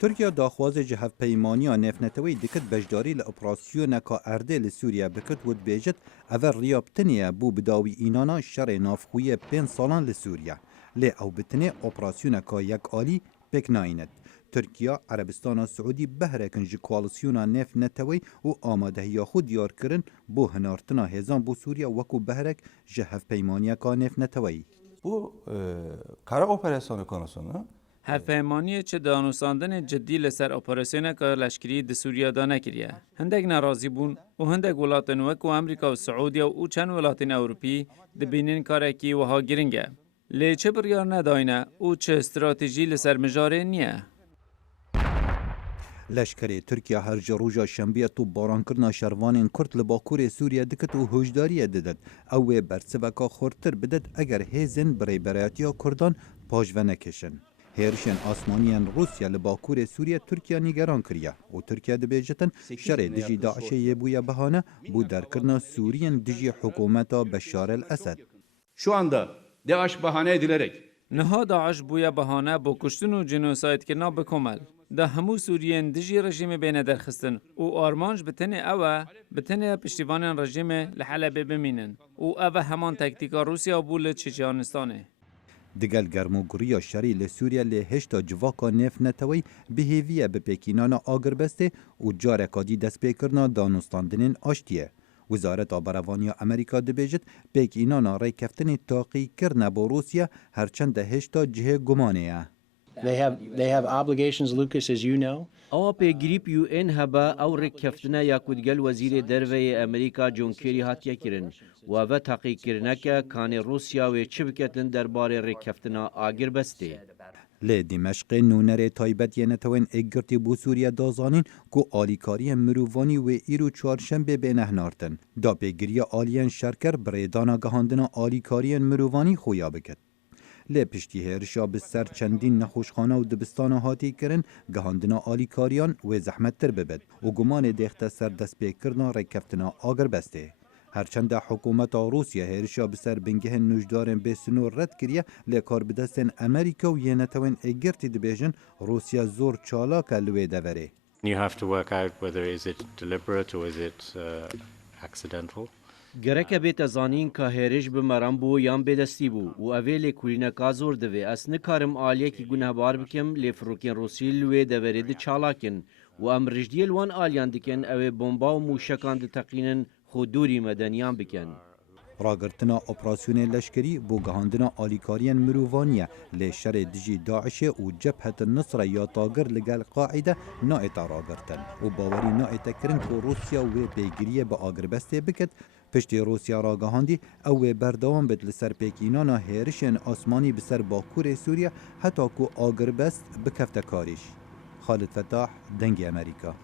ترکیا داخواز جهف پیمانی نفنتوی دکت بجداری لأپراسیون کا ارده لسوریا بکت ود بیجت اول ریابتنیه بو بداوی اینانا شر نافخوی 5 سالان لسوریا لی او بتنه اپراسیون کا یک آلی پک ناینت ترکیا عربستان سعودی بهرکن جی کوالسیونا نفنتوی و آماده یا خود دیار کرن بو هنارتنا هزان بو سوریا وکو بهرک جهف پیمانی کا نفنتوی Bu kara operasyonu konusunu هفهمانی چه دانوساندن جدی لسر اپراسیون که لشکری د سوریا دا نکریه. هندک ناراضی بون و هندک ولاتن وکو امریکا و سعودیا و چند ولاتن اوروپی د بینین کارکی و ها گرنگه. لی چه بریار نداینه او چه استراتژی لسر مجاره نیه؟ لشکری ترکیه هر جروجا شنبه تو باران کرنا شروان کرد لباکور سوریه دکت و هجداری ددد او برسوکا خورتر بدد اگر هیزن برای برایتیا کردان پاجوه نکشن. هیرشن آسمانیان روسیا لباکور سوریه ترکیه نیگران کریه و ترکیه دبیجتن شر دجی داعشه بویا بهانه بو درکرنا سوریان دجی حکومتا بشار الاسد. Şu anda DAEŞ bahane edilerek نها داعش بویا بهانه با کشتن و جنوساید کرنا بکمل. ده همو سوریین دجی رژیم بین درخستن و آرمانج بتنه اوه بتنه پشتیوان رژیم لحلبه بمینن و اوه همان تکتیکا روسیا بول چچیانستانه. دگل گرموگریا شری لسوریا لهشتا جواکا نف نتوی بهیویه به پیکینانا آگربسته و جارکادی دست پیکرنا دانستاندنین آشتیه. وزارت آبروانی امریکا دبیجت پیکینانا ری کفتن تاقی کرنه با روسیا هرچند هشتا جه گمانه. They have obligations, Lucas, as you know. او پیگریپ یو ان هبا او رکفتنا یاکودگل وزیر دروی امریکا جون کری هاتیا کرن و و تحقیق کرنکه کان روسیا و چبکتن درباره رکفتنا آگر بسته. لی دمشق نونر تایبت نتوین اگرتی بو سوریا دازانین کو آلیکاری مرووانی و ایرو چهارشنبه به نهنارتن. دا پیگری آلیان شرکر بریدانا گهاندنا آلیکاری مرووانی خویا بکد. لی پشتی هرشا بسر چندین نخوشخانه و دبستان هاتی کرن گهاندنا آلیکاریان و زحمت تر ببد و گمان دیخت سر دست پیکرنا رکفتنا آگر بسته. هرچند حکومت روسیا هرشا بسر بنگه نوجدارن به سنور رد کریه لیکار بدستن امریکا و ینتوین اگرتی دبیجن روسیا زور چالاک لوی دوره. You have to work out whether is it deliberate or is it accidental. گرک بیت زانین که هرش به مرام بو یان بدستی بو و اویل کولینه کازور دوی اس نکارم آلیه کی گناه بار بکم لفروکین روسی لوی دوره ده چالاکن و ام رجدیل وان آلیان دکن او بمبا و موشکان ده تقینن خودوری مدنیان بکن. راگرتنا اپراسیون لشکری بو گهاندنا آلیکاریان مرووانیه لی شر دجی داعش و جبهه النصر یا تاگر لگل قاعده نایتا راگرتن و باوری نایتا کرن که روسیا و پیگریه با آگربسته بکد پشتی روسیا را گهاندی او بردوام بد لسر پیکینانا هیرشن آسمانی بسر باکور سوریا حتی که آگربست بکفت کاریش. خالد فتاح دنگ امریکا